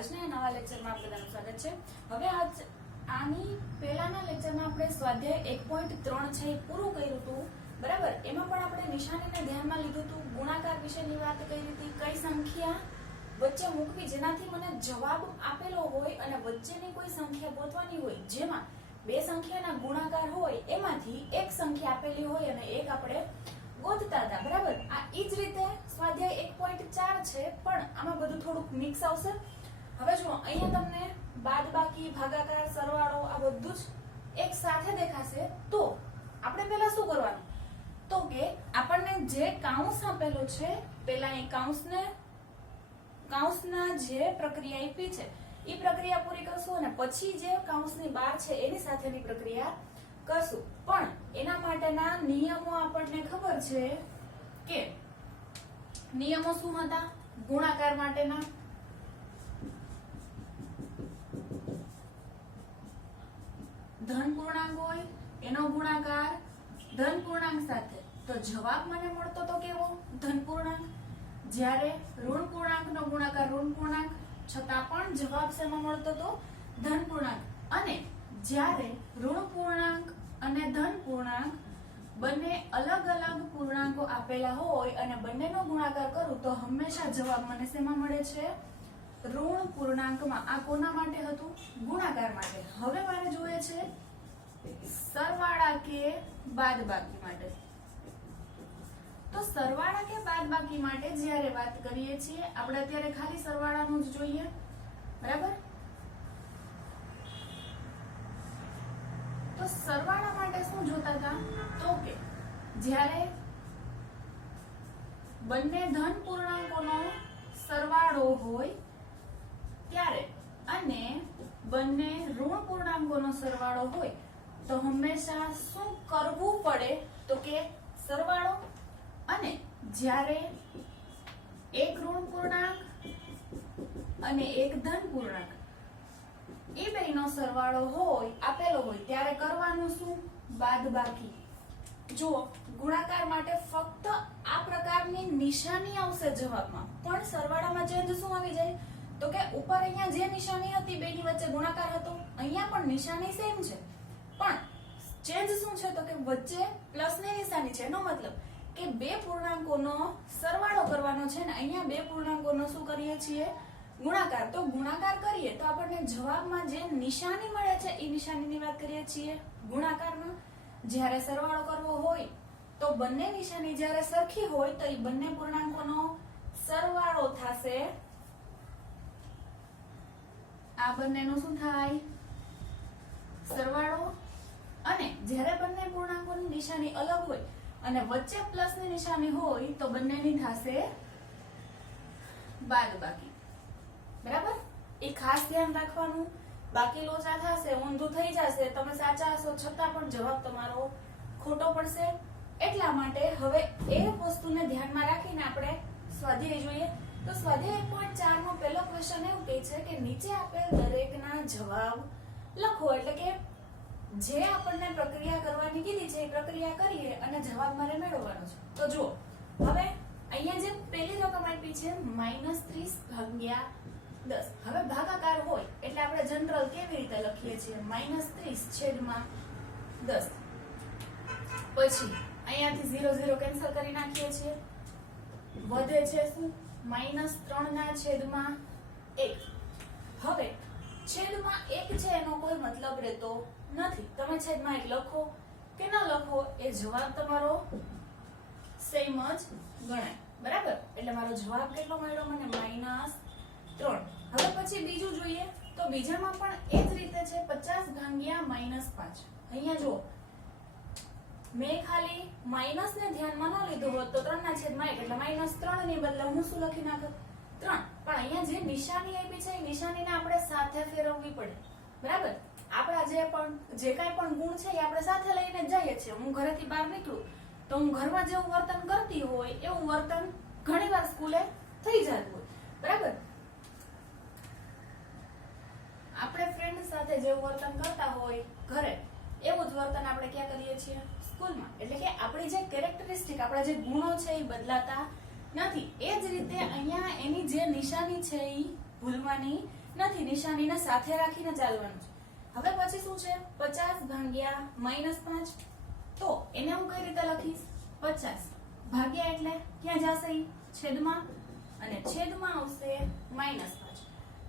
આજના નવા લેક્ચરમાં આપનું બધાનું સ્વાગત છે। હવે આની પહેલાના લેક્ચરમાં આપણે સ્વાધ્યાય 1.3 છે પૂરું કર્યું હતું, બરાબર। એમાં પણ આપણે નિશાનીને ધ્યાનમાં લીધું હતું, ગુણાકાર વિશેની વાત કરી હતી, કઈ સંખ્યા વચ્ચે મૂકવી જેનાથી મને જવાબ આપેલો હોય અને વચ્ચેની કોઈ સંખ્યા ગોતવાની હોય, જેમાં બે સંખ્યાના ગુણાકાર હોય એમાંથી એક સંખ્યા આપેલી હોય અને એક આપણે ગોતતા હતા, બરાબર। આ ઈ જ રીતે સ્વાધ્યાય 1.4 છે, પણ આમાં બધું થોડુંક મિક્સ આવશે। હવે જુઓ, અહીંયા તમને બાદબાકી, ભાગાકાર, સરવાળો આ બધું જ એક સાથે દેખાશે। તો આપણે પહેલા શું કરવાનું, તો કે આપણને જે કૌંસ આપેલો છે, પહેલા એ કૌંસના જે પ્રક્રિયા આપી છે એ પ્રક્રિયા પૂરી કરશું અને પછી જે કૌંસની બહાર છે એની સાથેની પ્રક્રિયા કરશું। પણ એના માટેના નિયમો આપણને ખબર છે કે નિયમો શું હતા? ગુણાકાર માટેના ધન પૂર્ણાંક હોય એનો ગુણાકાર ધન પૂર્ણાંક સાથે, તો જવાબ મને મળતો તો કેવો? ધન પૂર્ણાંક। જ્યારે ઋણ પૂર્ણાંકનો ગુણાકાર ઋણ પૂર્ણાંક, છતાં પણ જવાબ શેમાં મળતો તો? ધન પૂર્ણાંક। અને જ્યારે ઋણ પૂર્ણાંક અને ધન પૂર્ણાંક બંને અલગ અલગ પૂર્ણાંકો આપેલા હોય અને બંનેનો ગુણાકાર કરું તો હંમેશા જવાબ મને શેમાં મળે છે? ઋણ પૂર્ણાંકમાં। આ કોના માટે હતું? ગુણાકાર માટે। હવે મારે જોઈએ છે સરવાળા કે બાદબાકી માટે। તો સરવાળા કે બાદબાકી માટે જ્યારે વાત કરીએ છીએ આપણે અત્યારે ખાલી સરવાળાનું જ જોઈએ, બરાબર। તો સરવાળા માટે શું જોતા હતા? તો કે જ્યારે બંને ધન પૂર્ણાંકોનો સરવાળો હોય ત્યારે અને બંને ઋણ પૂર્ણાંકોનો સરવાળો હોય તો હંમેશા શું કરવું પડે? તો કે સરવાળો। અને જ્યારે એક ઋણ પૂર્ણાંક અને એક ધન પૂર્ણાંક એ બેનો સરવાળો હોય આપેલો હોય ત્યારે કરવાનું શું? બાદબાકી। જો ગુણાકાર માટે ફક્ત આ પ્રકારની નિશાની આવશે જવાબમાં, પણ સરવાળામાં ચેન્જ શું આવી જાય? તો કે ઉપર અહીંયા જે નિશાની હતી બેની વચ્ચે ગુણાકાર હતો, અહીંયા પણ નિશાની સેમ છે, પણ ચેન્જ શું છે? તો કે વચ્ચે પ્લસની નિશાની છે। એનો મતલબ કે બે પૂર્ણાંકોનો સરવાળો કરવાનો છે ને અહીંયા બે પૂર્ણાંકોનો શું કરીએ છીએ? ગુણાકાર। તો ગુણાકાર કરીએ તો આપણને જવાબમાં જે નિશાની મળે છે એ નિશાનીની વાત કરીએ છીએ ગુણાકારમાં। જ્યારે સરવાળો કરવો હોય તો બંને નિશાની જ્યારે સરખી હોય તો એ બંને પૂર્ણાંકોનો સરવાળો થશે। આ બંનેનો શું થાય? સરવાળો। અને જ્યારે બંને પૂર્ણાંકોની નિશાની અલગ હોય અને વચ્ચે પ્લસની નિશાની હોય તો બંનેની થશે બાદબાકી, બરાબર। એ ખાસ ધ્યાન રાખવાનું, બાકી લોચા થશે, ઊંધું થઈ જશે, તમે સાચા હશો છતાં પણ જવાબ તમારો ખોટો પડશે। એટલા માટે હવે એ વસ્તુને ધ્યાનમાં રાખીને આપણે સ્વાધ્યાય જોઈએ। તો સ્વાધ્યાય 1.4 નો પહેલો ક્વેશ્ચન એવું કહે છે કે નીચે આપેલ દરેકના જવાબ લખો। એટલે કે જે આપણને પ્રક્રિયા કરવાની કીધી છે એ પ્રક્રિયા કરીએ અને જવાબ મારે મેળવવાનો છે। તો જુઓ, હવે અહીંયા જે પહેલી રકમ આપી છે -30/10, હવે ભાગાકાર હોય એટલે આપણે જનરલ કેવી રીતે લખીએ છીએ? -30/10। પછી અહીંયાથી 0 0 કેન્સલ કરી નાખીએ છીએ, વધે છે શું? -3/1। હવે છેદમાં 1 છે એનો કોઈ મતલબ રહેતો નથી, તમે છેદમાં 1 લખો કે ન લખો એ જવાબ તમારો સેમ જ ગણાય, બરાબર। એટલે મારો જવાબ કેટલો મળ્યો મને? -3। હવે પછી બીજું જોઈએ તો બીજામાં પણ એ જ રીતે છે 50/-5। અહીંયા જુઓ, મેં ખાલી માઈનસ ને ધ્યાનમાં ન લીધું હોત તો 3/1 એટલે -3 ની બદલે હું શું લખી નાખત? 3। પણ અહીંયા જે નિશાની આપી છે એ નિશાનીને આપણે સાથે ફેરવવી પડે, બરાબર। આપણા જે કાંઈ પણ ગુણ છે એ આપણે સાથે લઈને જ જઈએ છીએ। હું ઘરેથી બહાર નીકળું તો હું ઘરમાં જેવું વર્તન કરતી હોય એવું વર્તન ઘણીવાર સ્કૂલે થઈ જતું હોય, બરાબર। આપણે ફ્રેન્ડ સાથે જેવું વર્તન કરતા હોય ઘરે એવું જ વર્તન આપણે ક્યાં કરીએ છીએ? સ્કૂલમાં। એટલે કે આપણી જે કેરેક્ટરિસ્ટિક, આપણા જે ગુણો છે એ બદલાતા નથી। એ જ રીતે અહીંયા એની જે નિશાની છે એ ભૂલવાની નથી, નિશાનીને સાથે રાખીને ચાલવાનું છે. હવે પછી શું છે 50 ભાગ્યા -5. તો એને હું કઈ રીતે લખીશ 50 ભાગ્યા એટલે ક્યાં જશે છેદમાં અને છેદમાં આવશે -5.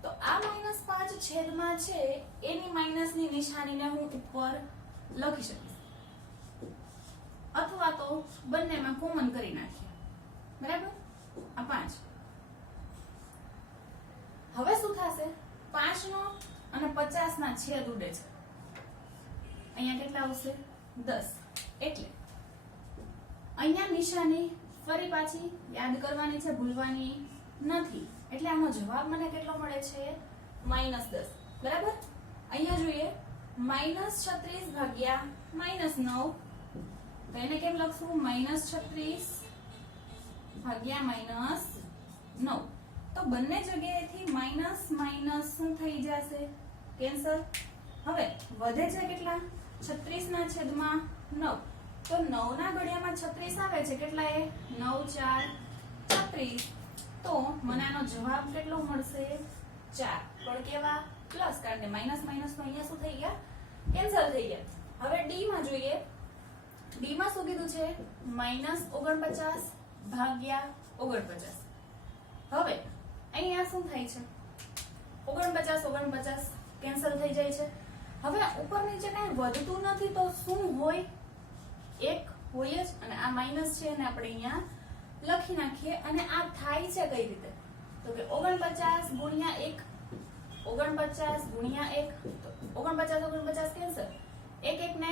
તો આ -5 છેદમાં છે એની માઈનસની નિશાનીને હું ઉપર લખી શકીશ અથવા તો બંનેમાં કોમન કરી નાખીએ. બરાબર આ 5. હવે શું થશે 5 નો અને 50 ના છેદ ઉડે છે. અહીંયા કેટલા આવશે 10. એટલે અહીંયા નિશાની ફરી પાછી યાદ કરવાની છે, ભૂલવાની નથી. એટલે આનો જવાબ મને કેટલો મળે છે -10. બરાબર. અહીંયા જોઈએ -36 ભાગ્યા -9. તો એને કેમ લખશું -36 ભાગ્યા -9. તો બંને જગ્યાએથી માઈનસ માઈનસ શું થઈ જશે કેન્સલ. હવે વધે છે કેટલા 36 ના છેદમાં 9. તો 9 ના ઘડિયામાં 36 આવે છે. કેટલા એ 9 4 36. તો મને આનો જવાબ કેટલો મળશે 4. પણ કેવા પ્લસ, કારણ કે માઈનસ માઈનસ તો અહીંયા શું થઈ ગયા કેન્સલ થઈ ગયા. હવે ડી માં જોઈએ. ડી માં શું કીધું છે -49 ભાગ્યા 49. હવે અહીંયા શું થાય છે 49 કેન્સલ થઈ જાય છે. હવે ઉપર નીચે કાંઈ વધતું નથી તો શું હોય 1 હોય જ. અને આ માઈનસ છે અને આપણે અહીંયા લખી નાખીએ. અને આ થાય છે કઈ રીતે તો કે 49 ગુણ્યા 1 49 ગુણ્યા 1 તો 49 કેન્સલ. 1 ને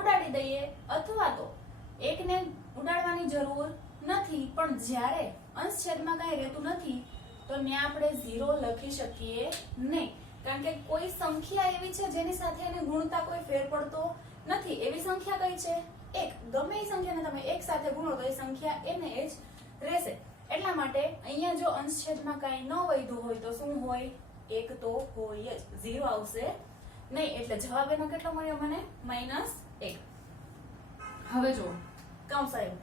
ઉડાડી દઈએ અથવા તો 1 ને ઉડાડવાની જરૂર નથી. પણ જ્યારે અંશ છેદમાં કાંઈ રહેતું નથી તો ત્યાં આપણે 0 લખી શકીએ નહીં. કારણ કે કોઈ સંખ્યા એવી છે જેની સાથે એને ગુણતા કોઈ ફેર પડતો નથી. એવી સંખ્યા કઈ છે 1. ગમે એ સંખ્યાને તમે 1 સાથે ગુણો તો એ સંખ્યા એને જ રહેશે. એટલા માટે અહીંયા જો અંશ છેદમાં કાંઈ ન વધ્યું હોય તો શું હોય 1 તો હોય જ, 0 આવશે નહીં. એટલે જવાબ એનો કેટલો મળ્યો મને -1. હવે જો કૌંસ આવ્યો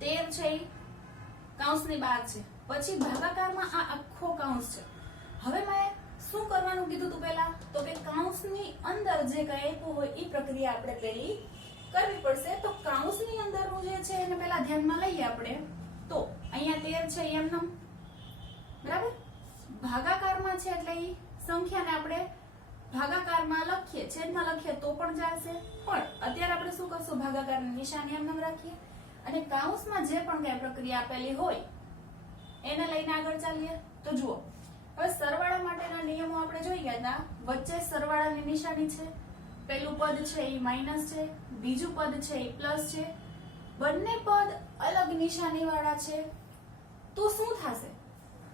13 છે કૌંસની બહાર છે. પછી ભાગાકારમાં આ આખો કૌંસ છે. હવે મેં શું કરવાનું કીધું તું પહેલા તો કે કૌંસની અંદર જે કંઈ આપ્યું હોય એ પ્રક્રિયા આપણે પહેલી કરવી પડશે. તો કૌંસની અંદરનું જે છે એને પહેલા ધ્યાનમાં લઈએ આપણે. તો અહીંયા 13 છે એમનેમ બરાબર. ભાગાકારમાં છે એટલે એ સંખ્યાને આપણે ભાગાકારમાં લખીએ, છેદમાં લખીએ તો પણ ચાલશે. પણ અત્યારે આપણે શું કરશું ભાગાકારની નિશાની એમનેમ રાખીએ અને કૌંસમાં જે પણ કઈ પ્રક્રિયા આપેલી હોય એને લઈને આગળ ચાલીએ. તો જુઓ હવે સરવાળા માટેના નિયમો આપણે જોઈ ગયા હતા. વચ્ચે સરવાળાની નિશાની છે. પહેલું પદ છે એ માઈનસ છે, બીજું પદ છે એ પ્લસ છે. બંને પદ અલગ નિશાની વાળા છે. તો શું થશે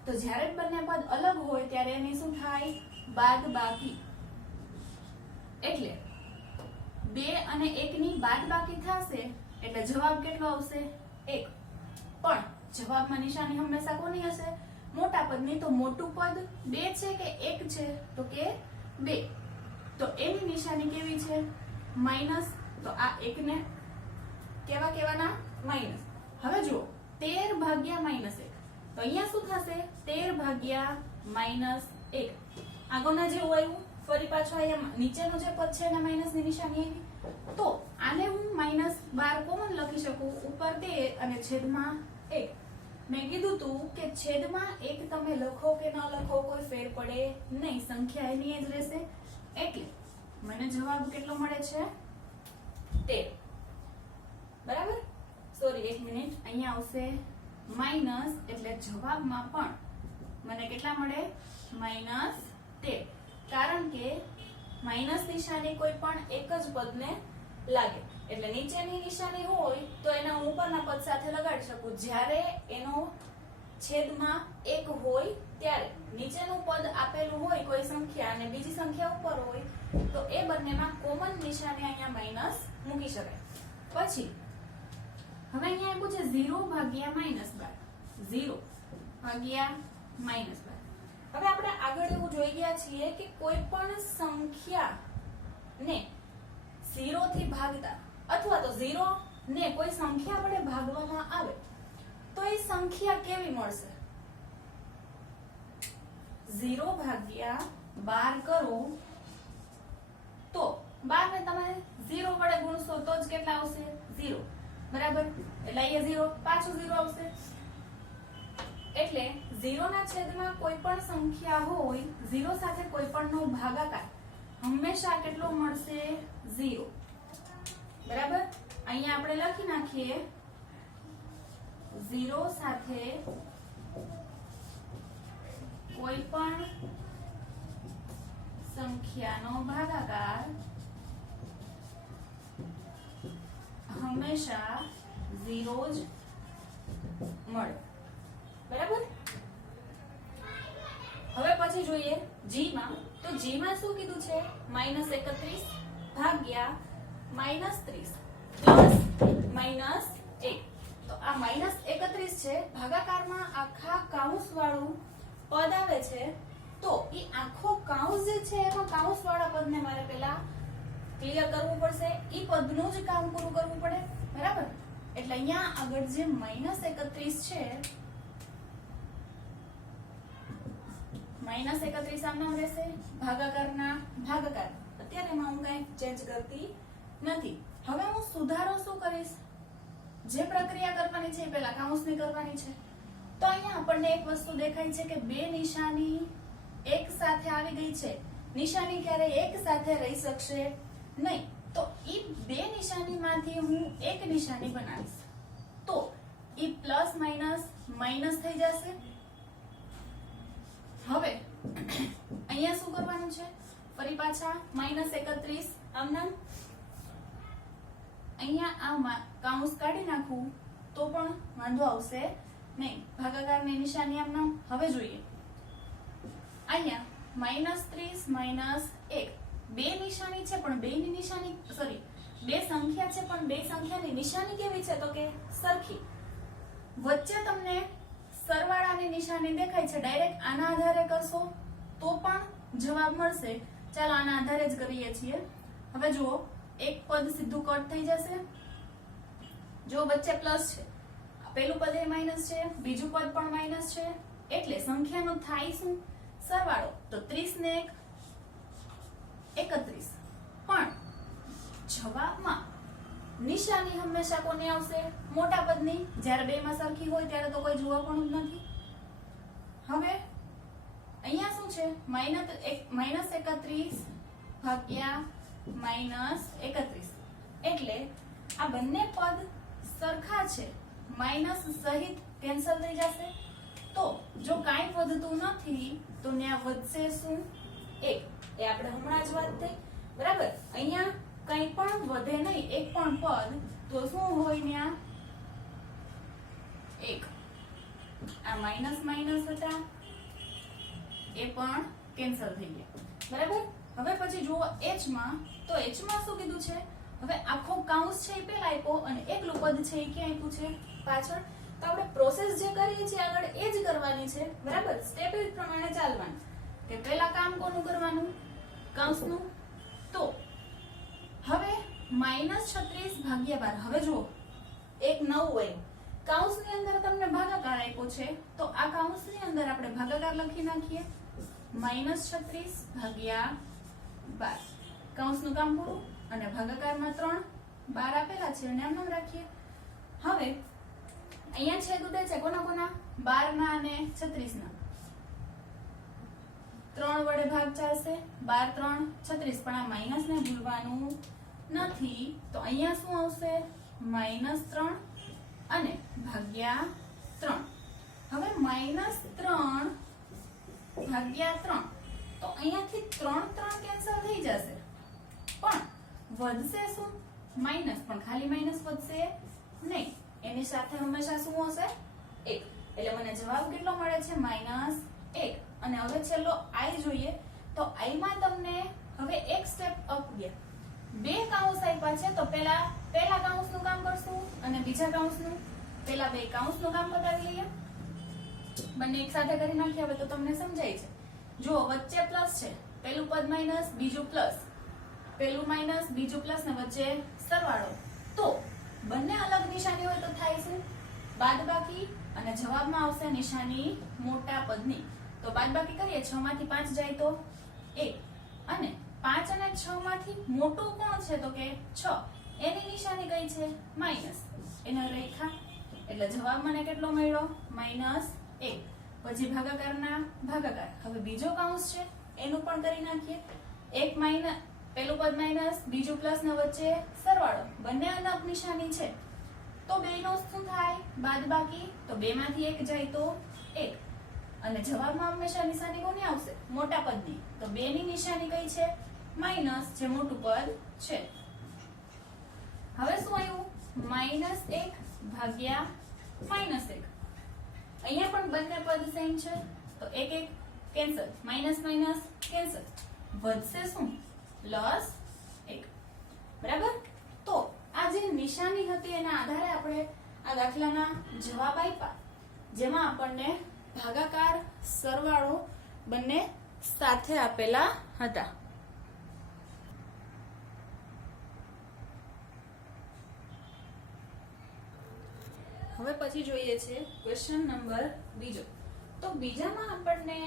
તો જ્યારે બંને પદ અલગ હોય ત્યારે એની શું થાય બાદબાકી. એટલે 2 અને 1 ની બાદબાકી થશે એટલે જવાબ કેટલો આવશે 1. પણ જવાબમાં નિશાની હંમેશા કોની હશે મોટા પદની. તો મોટું પદ 2 છે કે 1 છે તો કે 2. તો એની નિશાની કેવી છે માઈનસ. તો આ 1 ને કેવાના માઈનસ. હવે જુઓ 13 ભાગ્યા -1 તો અહીંયા શું થશે 13 ભાગ્યા -1. આગળના જેવું આવ્યું ફરી પાછું અહીંયા નીચેનું જે પદ છે એના માઈનસની નિશાની આવી. તો આને હું -12 કોમન લખી શકું. ઉપર 13 અને છેદમાં 1. મેં કીધું તું કે છેદમાં 1 તમે લખો કે ન લખો કોઈ ફેર પડે નહીં, સંખ્યા એની જ રહેશે. એટલે મને જવાબ કેટલો મળે છે 13. બરાબર. સોરી 1 મિનિટ, અહીંયા આવશે માઈનસ એટલે જવાબમાં પણ મને કેટલા મળે -13. કારણ કે માઈનસ નિશાની કોઈ પણ એક જ પદને લાગે. એટલે નીચેની નિશાની હોય તો એના હું ઉપરના પદ સાથે લગાડી શકું. જ્યારે એનો છેદમાં 1 હોય ત્યારે નીચેનું પદ આપેલું હોય કોઈ સંખ્યા અને બીજી સંખ્યા ઉપર હોય તો એ બંનેમાં કોમન નિશાની અહીંયા માઈનસ મૂકી શકાય. પછી હવે અહીંયા આપ્યું છે 0 ભાગ્યા -12. 0 ભાગ્યા -12. હવે આપણે આગળ એવું જોઈ ગયા છીએ કે કોઈ પણ સંખ્યા ને 0 થી ભાગતા અથવા તો 0 ને કોઈ સંખ્યા વડે ભાગવામાં આવે તો એ સંખ્યા કેવી મળશે. 0 ભાગ્યા 12 કરો તો 12 ને તમે 0 વડે ગુણશો તો જ કેટલા આવશે 0 બરાબર એટલે અહીંયા 0 પાછું 0 આવશે એટલે 0 ના છેદમાં કોઈ પણ સંખ્યા હોય 0 સાથે કોઈ પણ નો ભાગાકાર હંમેશા કેટલો મળશે 0 બરાબર અહીંયા આપણે લખી નાખીએ 0 સાથે કોઈ પણ સંખ્યાનો ભાગાકાર હંમેશા 0 જ મળે બરાબર હવે પછી જોઈએ g માં તો g માં શું કીધું છે -31 ભાગ્યા -30 પ્લસ -1 તો આ -31 છે ભાગાકારમાં આખા કૌંસ વાળું પદ આવે છે તો ઈ આખો કૌંસ જે છે એમાં કૌંસ વાળા પદને મારે પહેલા ક્લિયર કરવું પડશે ઈ પદનું જ કામ પૂરું કરવું પડે બરાબર એટલે અહીંયા આગળ જે -31 છે -31 આમ નામ રહેશે ભાગાકારના ભાગાકાર અત્યારે એમાં હું કઈ ચેન્જ કરતી નથી હવે હું સુધારો શું કરીશ જે પ્રક્રિયા કરવાની છે એ પહેલા કૌંસની કરવાની છે તો અહીંયા આપણને એક વસ્તુ દેખાય છે કે બે નિશાની એક સાથે આવી ગઈ છે નિશાની ક્યારેય એક સાથે રહી શકશે નહીં તો ઈ બે નિશાનીમાંથી હું એક નિશાની બનાવીશ તો ઈ પ્લસ માઈનસ માઈનસ થઈ જશે હવે અહીંયા શું કરવાનું છે ફરી પાછા -31 આમના અહીંયા આ કૌંસ કાઢી નાખું તો પણ વાંધો આવશે નહીં ભાગાકારની નિશાની આમના હવે જોઈએ અહીંયા -30 -1 બે નિશાની છે પણ બેની નિશાની સોરી બે સંખ્યા છે પણ બે સંખ્યાની નિશાની કેવી છે તો કે સરખી વચ્ચે તમને સરવાળાની નિશાની દેખાય છે ડાયરેક્ટ આના આધારે કરશો તો પણ જવાબ મળશે ચાલો આના આધારે જ કરીએ છીએ હવે જુઓ એક પદ સીધું કટ થઈ જશે જો વચ્ચે પ્લસ છે પહેલું પદ એ માઈનસ છે બીજું પદ પણ માઈનસ છે એટલે સંખ્યાનો થાય શું સરવાળો તો 30 ને 1 31 પણ જવાબમાં નિશાની હંમેશા કોને આવશે મોટા પદની જ્યારે બે માં સરખી હોય ત્યારે તો કોઈ જોવા પણ જ નથી હવે અહીંયા શું છે -31 ભાગ્યા -31 એટલે આ બંને પદ સરખા છે માઈનસ સહિત કેન્સલ થઈ જશે તો જો કાંઈ વધતું નથી તો ત્યાં વધશે શું 1 એ આપણે હમણાં જ વાત થઈ બરાબર અહીંયા કંઈ પણ વધે નહીં એક પણ પદ તો શું હોય ત્યાં 1 આ માઈનસ માઈનસ હતા એ પણ કેન્સલ થઈ ગયા બરાબર હવે પછી જુઓ h માં તો h માં શું કીધું છે હવે આખો કૌંસ છે એ પહેલા આપ્યો અને એકલું પદ છે એ ક્યાં આપ્યું છે પાછળ તો આપણે પ્રોસેસ જે કરીએ છીએ આગળ એ જ કરવાની છે બરાબર સ્ટેપ એ પ્રમાણે ચાલવાનું કે પહેલા કામ કોનું કરવાનું કૌંસનું તો હવે -36 ભાગ્યા 12 હવે જુઓ એક નવું હોય કૌંસની અંદર તમને ભાગાકાર આપ્યો છે તો આ કૌંસની અંદર આપણે ભાગાકાર લખી નાખીએ -36 ભાગ્યા 12 કૌંસનું કામ પૂરું અને ભાગાકારમાં 3 12 આપેલા છે અને આમ નામ રાખીએ હવે અહીંયા છેદ ઉડે છે કોના કોના 12 ના અને 36 ના 3 વડે ભાગ ચાલશે 12 3 36 પણ આ માઈનસ ને ભૂલવાનું નથી તો અહીંયા શું આવશે -3 અને ભાગ્યા 3 હવે -3 ભાગ્યા 3 તો અહીંયાથી 3 કેન્સલ થઈ જશે પણ વધશે શું માઈનસ પણ ખાલી માઈનસ વધશે નહીં એની સાથે હંમેશા શું હશે 1 એટલે મને જવાબ કેટલો મળે છે -1 અને હવે છેલ્લો i જોઈએ તો i માં તમને હવે એક સ્ટેપ અપ ગયા બે કૌંસ આપ્યા છે તો પહેલા કૌંસનું કામ કરશું અને બીજા કૌંસનું પહેલા બે કૌંસનું કામ બતાવી લઈએ બંને એક સાથે કરી નાખીએ હવે તો તમને સમજાય છે જો વચ્ચે પ્લસ છે પહેલું પદ માઈનસ બીજું પ્લસ પહેલું માઈનસ બીજું પ્લસ ને વચ્ચે સરવાળો તો બંને અલગ નિશાની હોય તો થાય છે બાદબાકી અને જવાબમાં આવશે નિશાની મોટા પદની તો બાદબાકી કરીએ 6 માંથી 5 જાય તો 1 અને 5 અને 6 માંથી મોટું કોણ છે તો કે 6 એની નિશાની કઈ છે માઈનસ એના રેખા એટલે જવાબ મને કેટલો મળ્યો -1 પછી ભાગાકારના ભાગાકાર હવે બીજો કૌંસ છે એનું પણ કરી નાખીએ 1 માઈનસ પેલું પદ માઈનસ બીજું પ્લસ ના વચ્ચે સરવાળો બંને અનંત નિશાની છે તો બેનો શું થાય બાદબાકી તો 2 માંથી 1 જાય તો 1 અને જવાબમાં હંમેશા નિશાની કોની આવશે મોટા પદની તો 2 ની નિશાની કઈ છે માઈનસ જે મોટું પદ છે હવે શું આવ્યું -1 ભાગ્યા -1 અહીંયા પણ બંને પદ સેમ છે તો 1 1 કેન્સલ માઈનસ માઈનસ કેન્સલ વધશે શું +1 બરાબર તો આ જે નિશાની હતી એના આધારે આપણે આ દાખલાના જવાબ આપ્યા જેમાં આપણને ભાગાકાર સરવાળો બંને સાથે આપેલા હતા હવે પછી જોઈએ છે ક્વેશ્ચન નંબર બીજો તો બીજામાં આપણને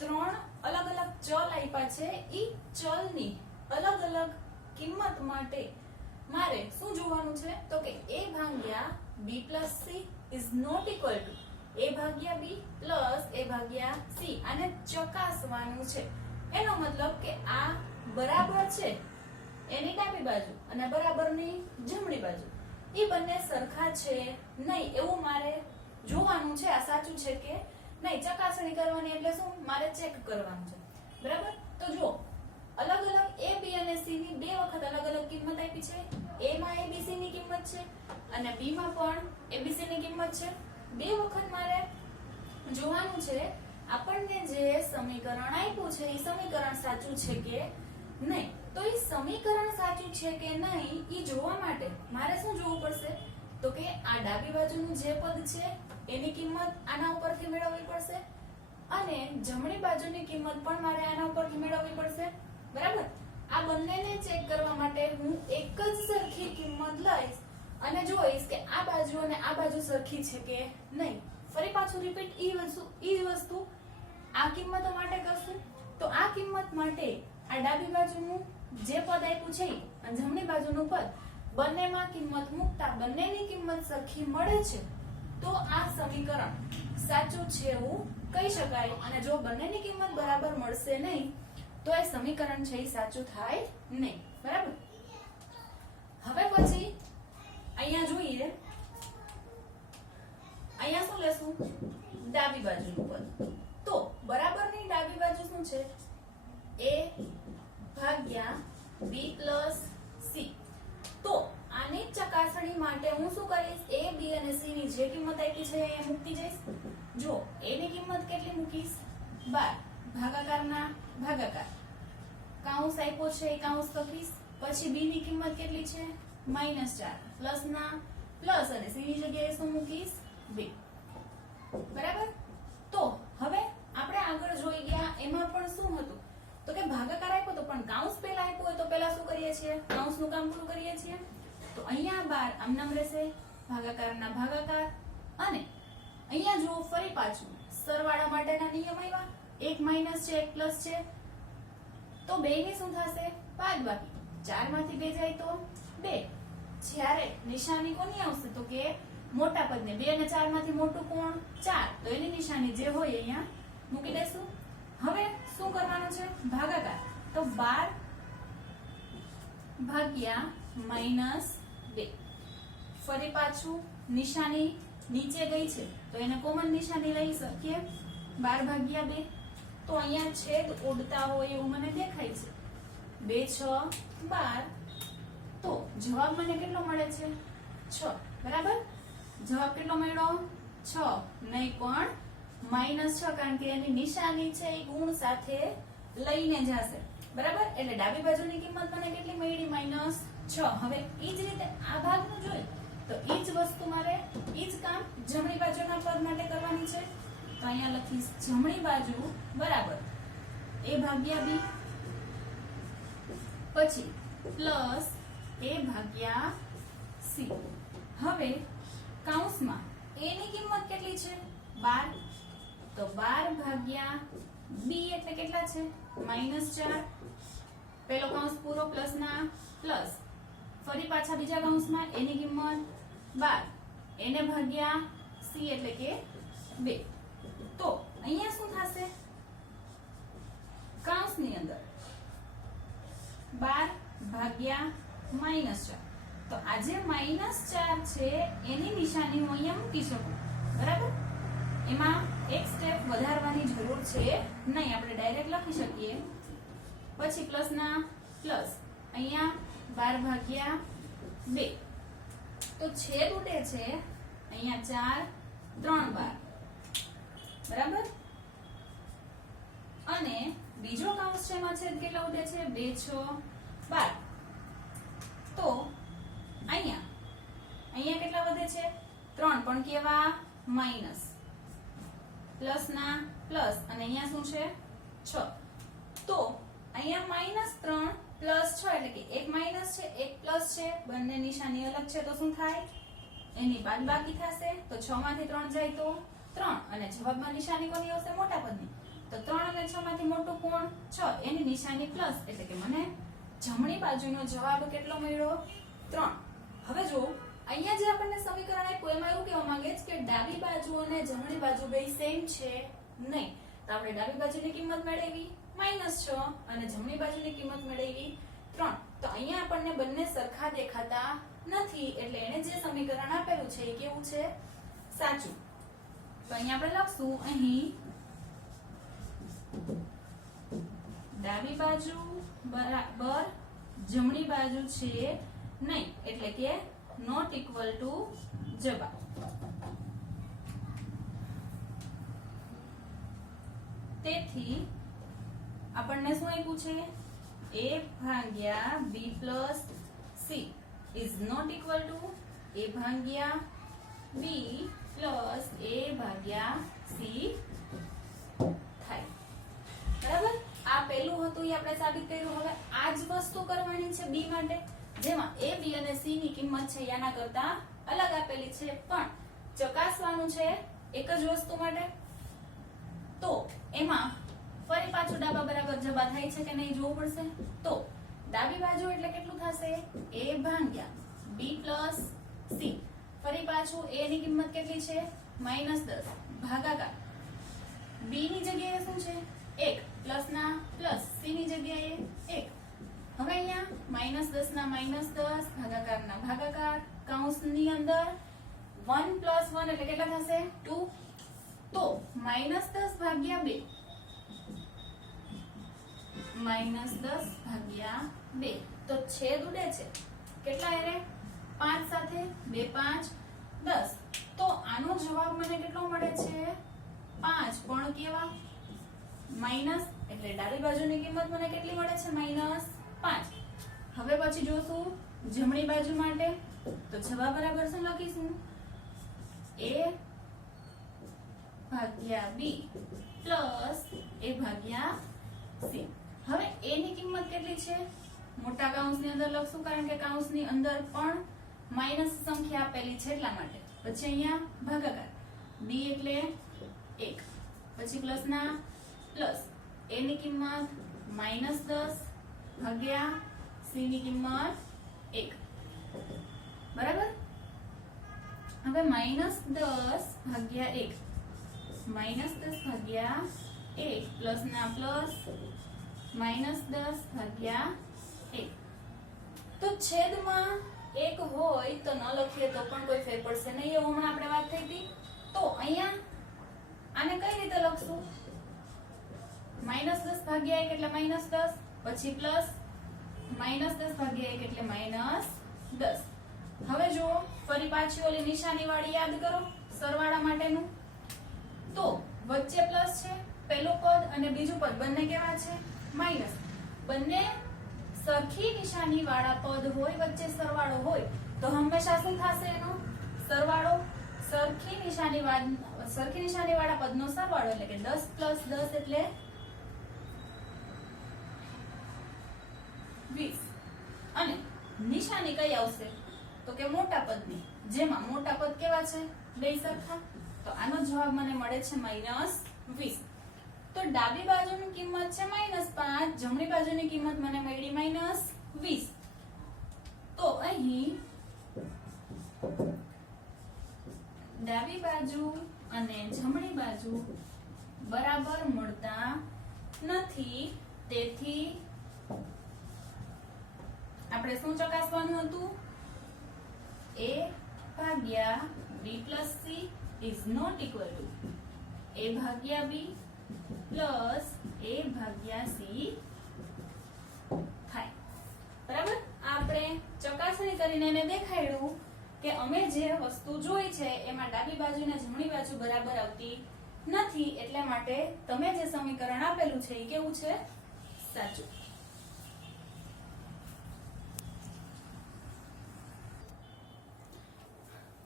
3 અલગ અલગ ચલ આપ્યા છે ઈ ચલની અલગ અલગ કિંમત માટે મારે શું જોવાનું છે તો કે a ભાગ્યા b + c is not equal to a ભાગ્યા b + a ભાગ્યા c આને ચકાસવાનું છે એનો મતલબ કે આ બરાબર છે એની ડાબી બાજુ અને બરાબરની જમણી બાજુ એ બંને સરખા છે નહીં એવું મારે જોવાનું છે આ સાચું છે કે નહીં ચકાસણી કરવાની એટલે શું મારે ચેક કરવાનું છે બરાબર તો જો અલગ અલગ a b અને c ની બે વખત અલગ અલગ કિંમત આપી છે a માં abc ની કિંમત છે અને b માં પણ abc ની કિંમત છે બે વખત મારે જોવાનું છે આપણને જે સમીકરણ આપ્યું છે એ સમીકરણ સાચું છે કે નહીં તો એ સમીકરણ સાચું છે કે નહીં એ જોવા માટે મારે શું જોવું પડશે તો કે આ ડાબી બાજુનું જે પદ છે એની કિંમત આના ઉપરથી મેળવવી પડશે અને જમણી બાજુની કિંમત પણ મારે આના ઉપરથી મેળવવી પડશે બરાબર આ બંનેને ચેક કરવા માટે હું એક જ સરખી કિંમત લઈશ અને જોઈશ કે આ બાજુ અને આ બાજુ સરખી છે કે નહીં ફરી પાછું રિપીટ ઈ વસ્તુ આ કિંમતો માટે કરશું તો આ કિંમત માટે આ ડાબી બાજુનું જે પદ આપ્યું છે અને જમણી બાજુનું પદ બંનેમાં કિંમત મૂકતા બંનેની કિંમત સરખી મળે છે તો આ સમીકરણ સાચું છે એવું કહી શકાય અને જો બંનેની કિંમત બરાબર મળશે નહીં તો એ સમીકરણ છે એ સાચું થાય નહીં બરાબર હવે પછી અહીંયા જોઈએ અહીંયા શું લેશું ડાબી બાજુનું પદ તો બરાબરની ડાબી બાજુ શું છે a ભાગ્યા b + c તો આની ચકાસણી માટે હું શું કરીશ a b અને c ની જે કિંમત આપી છે એ મૂકતી જઈશ જો a ની કિંમત કેટલી મૂકીશ 12 ભાગાકારના ભાગાકાર કૌંસ આપ્યો છે એ કૌંસ લખીશ પછી b ની કિંમત કેટલી છે -4 પ્લસના પ્લસ અને c ની જગ્યાએ શું મૂકીશ 2 બરાબર તો હવે આપણે આગળ જોઈ ગયા એમાં પણ શું હતું તો કે ભાગાકાર આપ્યો તો પણ કૌંસ પહેલા આપ્યો હોય તો પહેલા શું કરીએ છીએ કૌંસનું કામ પૂરું કરીએ છીએ તો અહીંયા 12 આમ નામ રહેશે ભાગાકારના ભાગાકાર અને અહીંયા જો ફરી પાછું સરવાળા માટેના નિયમ આવ્યા એક માઈનસ છે એક પ્લસ છે તો બે ની શું થશે બાદબાકી 4 માંથી 2 જાય તો 2 જ્યારે નિશાની કોની આવશે તો કે મોટા પદને 2 અને 4 માંથી મોટું કોણ 4 તો એની નિશાની જે હોય અહીંયા મૂકી દેશું હવે શું કરવાનું છે ભાગાકાર તો 12 ભાગ્યા -2 ફરી પાછું નિશાની નીચે ગઈ છે તો એને કોમન નિશાની લઈ શકીએ 12 ભાગ્યા 2 તો અહીંયા છેદ ઉડતા હોય એવું મને દેખાય છે 2 6 12 તો જવાબ મને કેટલો મળે છે 6 બરાબર જવાબ કેટલો મળ્યો 6 નહીં પણ -6 કારણ કે એની નિશાની છે એ ગુણ સાથે લઈને જશે બરાબર એટલે ડાબી બાજુની કિંમત મને કેટલી મળી -6 હવે ઈ જ રીતે આ ભાગનું જોઈએ તો ઈ જ વસ્તુ મારે ઈ જ કામ જમણી બાજુના પદ માટે કરવાની છે તો અહીંયા લખીશ જમણી બાજુ બરાબર a ભાગ્યા b પછી પ્લસ a ભાગ્યા c હવે કૌંસમાં a ની કિંમત કેટલી છે 12 તો 12 ભાગ્યા b એટલે કેટલા છે -4. પેલો કૌંસ પૂરો પ્લસ ના પ્લસ, ફરી પાછા બીજા કૌંસમાં a ની કિંમત 12, એને ભાગ્યા c એટલે કે 2. તો અહીંયા શું થશે? કૌંસની અંદર 12 ભાગ્યા -4. તો આ જે -4 છે એની નિશાની હું અહીંયા મૂકી શકું, બરાબર? એમાં એક સ્ટેપ વધારવાની જરૂર છે નહીં, આપણે ડાયરેક્ટ લખી શકીએ. પછી પ્લસ ના પ્લસ, અહીંયા 12 ભાગ્યા 2. તો છેદ ઉડે છે અહીંયા 4 3 12, બરાબર? અને બીજો કૌંસ છે એમાં છેદ કેટલા ઉડે છે 2 6 12. તો અહીંયા કેટલા વધે છે 3, પણ કેવા માઈનસ, પ્લસ ના પ્લસ, અને અહીંયા શું છે 6. તો અહીંયા -3 પ્લસ 6 એટલે કે એક માઈનસ છે એક પ્લસ છે, બંને નિશાની અલગ છે. તો શું થાય? એની બાદબાકી થશે. તો 6 માંથી 3 જાય તો 3, અને જવાબમાં નિશાની કોની આવશે? મોટા પદની. તો 3 અને 6 માંથી મોટું કોણ? 6, એની નિશાની પ્લસ, એટલે કે મને જમણી બાજુનો જવાબ કેટલો મળ્યો? 3. હવે જો અહીંયા જે આપણને સમીકરણ આપ્યું એમાં એવું કહેવા માંગે છે કે ડાબી બાજુ અને જમણી બાજુ બે સેમ છે નહીં. તો આપણે ડાબી બાજુની કિંમત મેળવી -6 અને જમણી બાજુની કિંમત મેળવી 3. તો અહીંયા આપણને બંને સરખા દેખાતા નથી, એટલે એને જે સમીકરણ આપેલું છે એ કેવું છે? સાચું. તો અહીંયા આપણે લખશું અહીં ડાબી બાજુ બરાબર જમણી બાજુ છે નહીં, એટલે કે નોટ ઇક્વલ ટુ જવાબ. તેથી આપણને શું આપ્યું છે? a ભાગ્યા b plus c is not equal to a ભાગ્યા b પ્લસ a ભાગ્યા c થાય, બરાબર? આ પહેલું હતું એ આપણે સાબિત કર્યું. હવે આ જ વસ્તુ કરવાની છે b માટે, જેમાં a b અને c ની કિંમત છે એના કરતા અલગ આપેલી છે, પણ ચકાસવાનું છે એક જ વસ્તુ માટે. તો એમાં ફરી પાછું ડાબા બરાબર જબા થાય છે કે નહીં જોવું પડશે. તો ડાબી બાજુ એટલે કેટલું થશે? a ભાગ્યા b પ્લસ c. ફરી પાછું a ની કિંમત કેટલી છે? -10, ભાગાકાર b ની જગ્યાએ શું છે? 1, પ્લસ ના પ્લસ, c ની જગ્યાએ 1. હવે અહીંયા -10 ના -10, ભાગાકાર ના ભાગાકાર, કૌંસની અંદર 1 + 1 એટલે કેટલા થશે? 2. તો -10 ભાગ્યા 2, તો છેદ ઉડે છે કેટલા? એને 5 સાથે 2 5 10. તો આનો જવાબ મને કેટલો મળે છે? 5, પણ કેવા? માઈનસ, એટલે ડાબી બાજુની કિંમત મને કેટલી મળે છે? -5. હવે પછી જોશું જમણી બાજુ માટે. તો જવાબ બરાબર શું લખીશું? a ભાગ્યા b પ્લસ a ભાગ્યા c. હવે a ની કિંમત કેટલી છે? મોટા કૌંસની અંદર લખશું, કારણ કે કૌંસની અંદર પણ માઈનસ સંખ્યા આપેલી છે એટલા માટે. પછી અહીંયા ભાગાકાર, b એટલે 1, પછી પ્લસ ના પ્લસ, a ની કિંમત -10 ભાગ્યા c ની કિંમત 1, બરાબર? હવે -10 ભાગ્યા 1, -10 ભાગ્યા 1, પ્લસ ના પ્લસ, -10 ભાગ્યા 1. તો છેદમાં 1 હોય તો ન લખીએ તો પણ કોઈ ફેર પડશે નહીં, એવું હમણાં આપણે વાત થઈ હતી. તો અહીંયા આને કઈ રીતે લખશું? -10 ભાગ્યા 1 એટલે -10, પછી પ્લસ -10 ભાગ્યા 1 એટલે -10. હવે જુઓ, ફરી પાછી ઓલી નિશાની વાળી યાદ કરો સરવાળા માટેનું. તો વચ્ચે પ્લસ છે, પહેલું પદ અને બીજું પદ બંને કેવા છે? માઈનસ. બંને સરખી નિશાની વાળા પદ હોય, વચ્ચે સરવાળો હોય, તો હંમેશા શું થશે? એનો સરવાળો. સરખી નિશાની વાળા પદનો સરવાળો એટલે કે 10 + 10 એટલે 20. અને નિશાની કઈ આવશે? તો કે મોટા પદની, જેમાં મોટા પદ કેવા છે? બે સરખા. તો આનો જવાબ મને મળે છે -20. 20. તો ડાબી બાજુની કિંમત છે -5, જમણી બાજુની કિંમત મને મળી -20. તો અહીં ડાબી બાજુ અને જમણી બાજુ બરાબર મળતા નથી, તેથી આપણે શું ચકાસવાનું હતું? a ભાગ્યા b plus c is not equal to a ભાગ્યા b plus a ભાગ્યા c થાય. બરાબર? આપણે ચકાસણી કરીને એને દેખાડ્યું કે અમે જે વસ્તુ જોઈ છે એમાં ડાબી બાજુ અને જમણી બાજુ બરાબર આવતી નથી, એટલે માટે તમે જે સમીકરણ આપેલું છે એ કેવું છે? સાચું.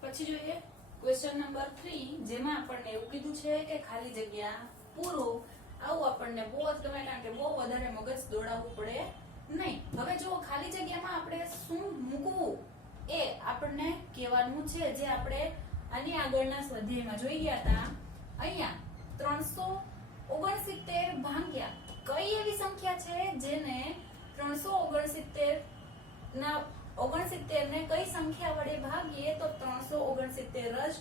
પછી જોઈએ ક્વેશ્ચન નંબર 3, જેમાં આપણને એવું કીધું છે કે ખાલી જગ્યા પૂરો. આવું આપણને બહુ જ ગમે, કારણ કે બહુ વધારે મગજ દોડાવવું પડે નહીં. હવે જો ખાલી જગ્યામાં આપણે શું મૂકવું એ આપણને કહેવાનું છે, જે આપણે આની આગળના સ્વાધ્યાયમાં જોઈ ગયા હતા. અહીંયા 369 ભાગ્યા કઈ એવી સંખ્યા છે જેને 369 ના 69 ને કઈ સંખ્યા વડે ભાગીએ તો 369 જ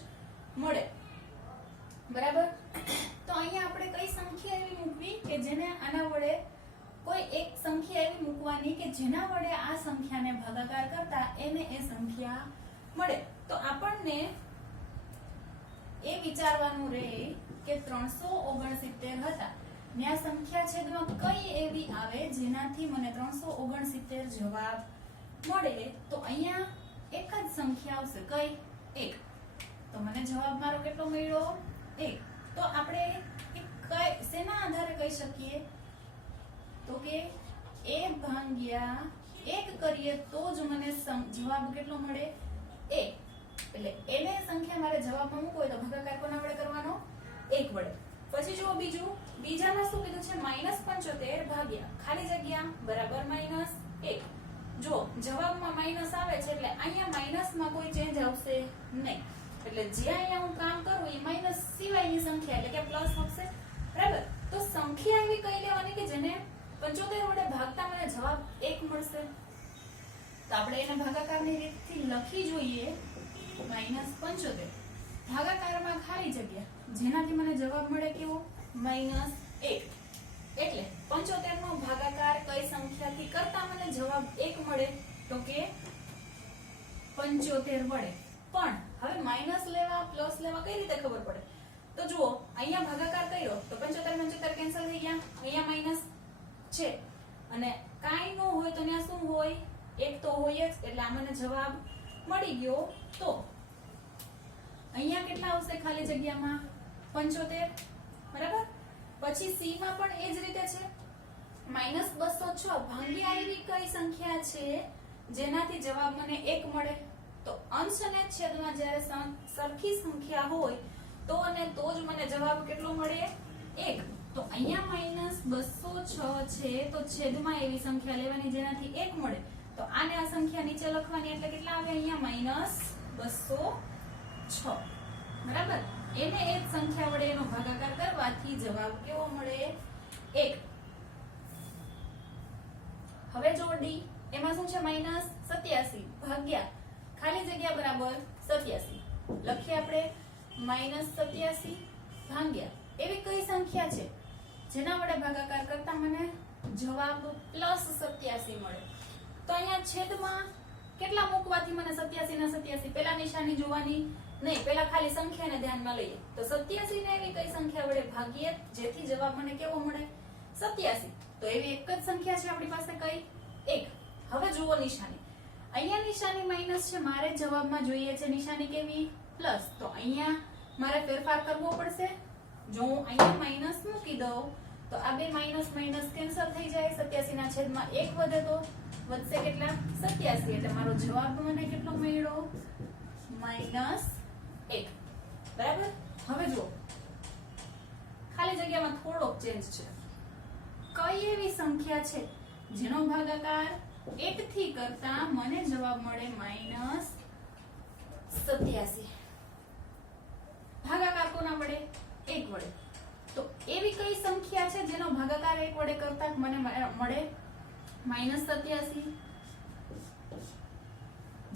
મળે. બરાબર? તો અહીંયા આપણે કઈ સંખ્યા એવી મૂકવી કે જેને આના વડે કોઈ એક સંખ્યા એવી મૂકવાની કે જેના વડે આ સંખ્યાને ભાગાકાર કરતા એને એ સંખ્યા મળે. તો આપણને એ વિચારવાનું રહે કે 369 હતા ને આ સંખ્યા છેદમાં કઈ એવી આવે જેનાથી મને 369 જવાબ મળે. તો અહીંયા એક જ સંખ્યા આવશે. કઈ? 1. તો મને જવાબ મારો કેટલો મળ્યો? 1. તો આપણે શેના આધારે કહી શકીએ? તો કે a ભાગ્યા 1 કરીએ તો જ મને જવાબ કેટલો મળે? 1. એટલે એને સંખ્યા મારે જવાબમાં મૂકવો હોય તો ભાગાકાર કોના વડે કરવાનો? 1 વડે. પછી જો બીજામાં શું કીધું છે? -75 ભાગ્યા ખાલી જગ્યા બરાબર -1. જો જવાબમાં માઈનસ આવે છે એટલે અહીંયા માઈનસમાં કોઈ ચેન્જ આવશે નહીં, એટલે જે અહીંયા હું કામ કરું એ માઈનસ સિવાયની સંખ્યા એટલે કે પ્લસ આવશે. બરાબર? તો સંખ્યા એવી કઈ લેવાની કે જેને 75 વડે ભાગતા મને જવાબ 1 મળશે. તો આપણે એને ભાગાકારની રીતથી લખી જોઈએ. -75 ભાગાકારમાં ખાલી જગ્યા જેનાથી મને જવાબ મળે કેવો? -1. એટલે 75 નો ભાગાકાર કઈ સંખ્યાથી કરતા મને જવાબ 1 મળે? તો કે 75 વડે. પણ હવે માઈનસ લેવા પ્લસ લેવા કઈ રીતે ખબર પડે? તો જુઓ, અહીંયા ભાગાકાર કર્યો તો 75 કેન્સલ થઈ ગયા, અહીંયા માઈનસ છે અને કાઈ ન હોય તો ત્યાં શું હોય? 1 તો હોય જ, એટલે આ મને જવાબ મળી ગયો. તો અહીંયા કેટલા આવશે ખાલી જગ્યામાં? 75. બરાબર? પછી c માં પણ એ જ રીતે છે. -206 ભાગ્યા એવી કઈ સંખ્યા છે જેનાથી જવાબ મને 1 મળે? તો અંશ અને છેદમાં જ્યારે સરખી સંખ્યા હોય તો અને તો જ મને જવાબ કેટલો મળે? 1. તો અહીંયા -206 છે તો છેદમાં એવી સંખ્યા લેવાની જેનાથી 1 મળે. તો આને આ સંખ્યા નીચે લખવાની એટલે કેટલા આવે? અહીંયા -206. બરાબર? એને એ જ સંખ્યા વડે એનો ભાગાકાર કરવાથી જવાબ કેવો મળે? 1. હવે જો d એમાં શું છે? -87 ભાગ્યા ખાલી જગ્યા બરાબર 87. લખીએ આપણે -87 ભાગ્યા એવી કઈ સંખ્યા છે જેના વડે ભાગાકાર કરતા મને જવાબ +87 મળે? તો અહીંયા છેદમાં કેટલા મૂકવાથી મને 87 ના 87 પેલા નિશાની જોવાની નહીં, પેલા ખાલી સંખ્યાને ધ્યાનમાં લઈએ. તો 87 ને એવી કઈ સંખ્યા વડે ભાગીએ જેથી જવાબ મને કેવો મળે? 87. તો એવી એક જ સંખ્યા છે આપણી પાસે કઈ? 1. હવે જુઓ નિશાની. અહીંયા નિશાની માઈનસ છે, મારે જવાબમાં જોઈએ છે નિશાની કેવી? પ્લસ. તો અહીંયા મારે ફેરફાર કરવો પડશે. જો હું અહીંયા માઈનસ મૂકી દઉં તો આ બે માઈનસ માઈનસ કેન્સલ થઈ જાય. 87 ના છેદમાં 1 વધે તો વધશે કેટલા? 87. એટલે મારો જવાબ મને કેટલો મળ્યો? -1. બરાબર? હવે જો ખાલી જગ્યામાં થોડોક ચેન્જ છે. કઈ એવી સંખ્યા છે જેનો ભાગાકાર 1 થી કરતા મને જવાબ મળે -87? ભાગાકાર કોના વડે? 1 વડે. તો એવી કઈ સંખ્યા છે જેનો ભાગાકાર 1 વડે કરતા મને મળે -87?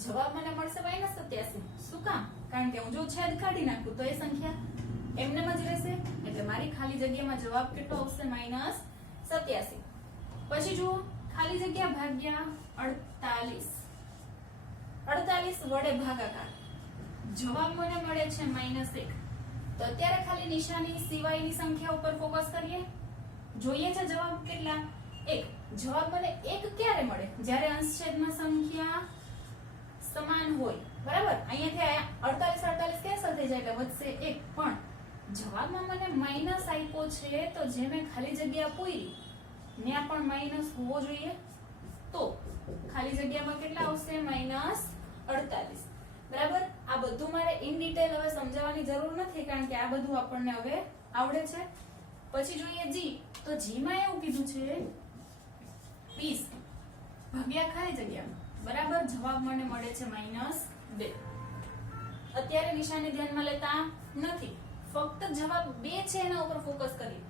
જવાબ મને મળશે -87. શું કામ? કારણ કે હું જો છેદ કાઢી નાખું તો એ સંખ્યા એમને જ રહેશે, એટલે મારી ખાલી જગ્યામાં જવાબ કેટલો આવશે? -87. પછી જુઓ, ખાલી જગ્યા ભાગ્યા 48. 48 વડે ભાગાકાર, જવાબ મને મળે છે -1. તો અત્યારે ખાલી નિશાની સિવાયની સંખ્યા ઉપર ફોકસ કરીએ. જોઈએ છે જવાબ કેટલા? 1. જવાબ મને 1 ક્યારે મળે? જ્યારે અંશછેદમાં સંખ્યા સમાન હોય, બરાબર? અહીંયાથી 48 કેન્સલ થઈ જાય એટલે વધશે 1. પણ જવાબમાં મને માઈનસ આપ્યો છે, તો જે મેં ખાલી જગ્યા પૂરી ત્યાં પણ માઈનસ હોવો જોઈએ. તો ખાલી જગ્યામાં કેટલા આવશે? -48. બરાબર? આ બધું મારે ઇન ડિટેલ હવે સમજાવવાની જરૂર નથી, કારણ કે આ બધું આપણને હવે આવડે છે. પછી જોઈએ જી. તો જી માં એવું કીધું છે 20 ભાગ્યા ખાલી જગ્યામાં, બરાબર? જવાબ મને મળે છે -2. અત્યારે નિશાની ધ્યાનમાં લેતા નથી, ફક્ત જવાબ 2 છે એના ઉપર ફોકસ કરીએ.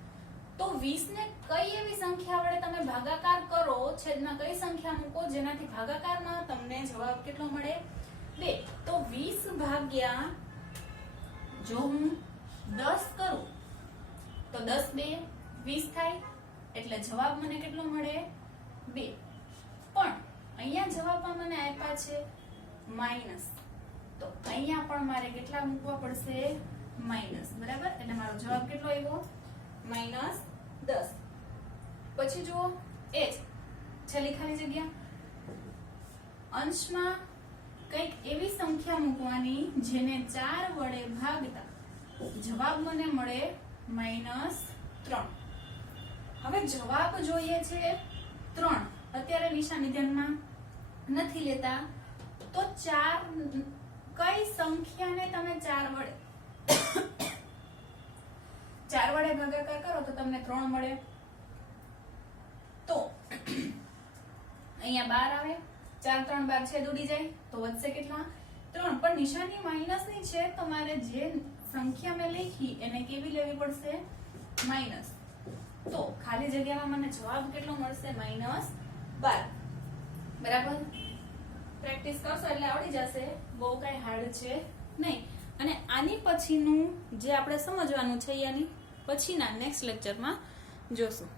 તો 20 ને કઈ એવી સંખ્યા વડે તમે ભાગાકાર કરો, છેદમાં કઈ સંખ્યા મૂકો જેનાથી ભાગાકારમાં તમને જવાબ કેટલો મળે? 2. તો 20 ભાગ્યા જો હું 10 કરું તો 10 2 20 થાય, એટલે જવાબ મને કેટલો મળે? 2. પણ અહીંયા જવાબમાં મને આપ્યા છે માઈનસ, તો અહીંયા પણ મારે કેટલા મૂકવા પડશે? માઈનસ, બરાબર? એટલે મારો જવાબ કેટલો આવ્યો? -10. પછી જુઓ એ જ છેલ્લી ખાલી જગ્યા, અંશમાં કંઈક એવી સંખ્યા મૂકવાની જેને 4 વડે ભાગતા જવાબ મને મળે -3. હવે જવાબ જોઈએ છે 3. અત્યારે નિશાની ધ્યાનમાં નથી લેતા, તો 4 કઈ સંખ્યાને તમે 4 વડે ભાગાકાર કરો તો તમને 3 મળે. તો અહીંયા 12 આવે, 4 3 12 છેદ ઉડી જાય તો વધશે કેટલા? 3. પણ નિશાની માઈનસ ની છે, તો મારે જે સંખ્યા મેં લખી એને કેવી લેવી પડશે? માઈનસ. તો ખાલી જગ્યામાં મને જવાબ કેટલો મળશે? -12. બરાબર? પ્રેક્ટિસ કરશો એટલે આવડી જશે, બહુ કઈ હાર્ડ છે નહીં. અને આની પછીનું જે આપણે સમજવાનું છે, આની પછીના નેક્સ્ટ લેક્ચરમાં જોશું.